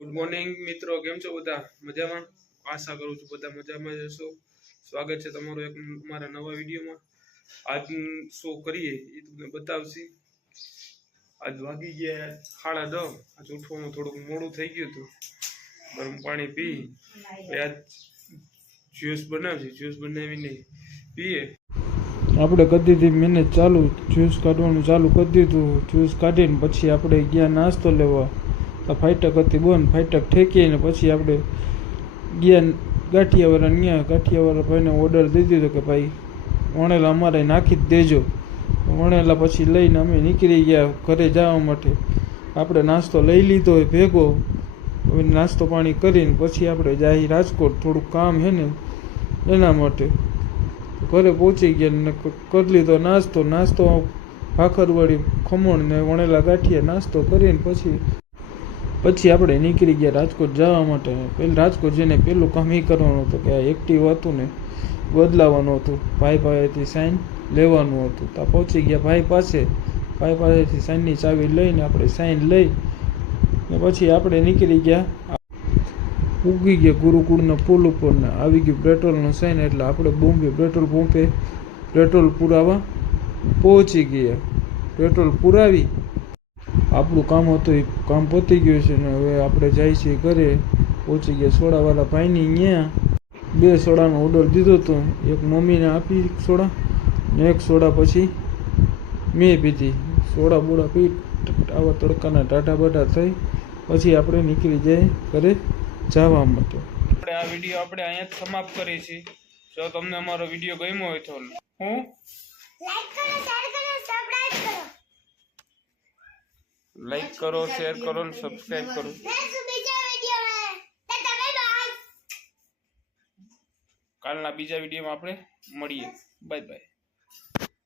Good morning મિત્રો, કેમ છો બધા? મજામાં? આશા કરું છું બધા મજામાં જશો. સ્વાગત છે તમારું એક મારા નવા વિડીયોમાં. આજ શો કરીએ એ તમને બતાવશે. આજ વાગી ગયા 10:30. આજ ઉઠવામાં થોડુંક મોડું થઈ ગયું હતું. ગરમ પાણી પી આજ જ્યુસ બનાવશે. જ્યુસ બનાવીને પીએ. આપણે કરી દીધી મહેનત ચાલુ, જ્યુસ કાઢવાનું ચાલુ કરી દીધું. જ્યુસ કાઢીને પછી આપણે ગયા નાસ્તો લેવા. આ ફાટક હતી બંધ, ફાટક ઠેકીને પછી આપણે ગયા ગાંઠિયાવાળા. ગાંઠિયાવાળા ભાઈને ઓર્ડર દઈ દીધો કે ભાઈ વણેલા અમારે નાખી જ દેજો. વણેલા પછી લઈને અમે નીકળી ગયા ઘરે જવા માટે. આપણે નાસ્તો લઈ લીધો હોય ભેગો. હવે નાસ્તો પાણી કરીને પછી આપણે જાય રાજકોટ, થોડુંક કામ છે ને એના માટે. ઘરે પહોંચી ગયા ને કરી લીધો નાસ્તો ભાખરવડી, ખમણ ને વણેલા ગાંઠિયા નાસ્તો કરીને પછી આપણે નીકળી ગયા રાજકોટ જવા માટે. રાજકોટ જઈને પહેલું કામ એ કરવાનું હતું કે આ એક્ટિવ હતું ને બદલાવાનું હતું. ભાઈ પાસેથી સાઇન લેવાનું હતું. તો પહોંચી ગયા ભાઈ પાસેથી સાઇનની ચાવી લઈને આપણે સાઇન લઈ ને પછી આપણે નીકળી ગયા. ઉગી ગયા ગુરુકુળના પુલ ઉપર ને આવી ગયું પેટ્રોલનું સાઇન. એટલે આપણે બોમ્બે પેટ્રોલ પંપે પેટ્રોલ પુરાવા પહોંચી ગયા. પેટ્રોલ પુરાવી આપણું કામ હતું એ કામ પતી ગયું છે ને હવે આપણે જાય છીએ ઘરે. પહોંચી ગયા સોડાવાળા ભાઈની ત્યાં. 2 સોડાનો ઓર્ડર દીધો હતો. એક મમ્મીને આપી સોડા ને એક સોડા પછી મેં પીધી. સોડા બોડા પી આવા તડકાના ટાટા બાટા થઈ પછી આપણે નીકળી જાય ઘરે જવા માટે. આપણે આ વિડીયો આપણે અહીંયા જ સમાપ્ત કરીએ છીએ. જો તમને અમારો વિડીયો ગમ્યો હોય તો લાઈક કરો, શેર કરો અને સબસ્ક્રાઇબ કરો. કાલના બીજા વિડીયોમાં આપણે મળીએ. Bye bye.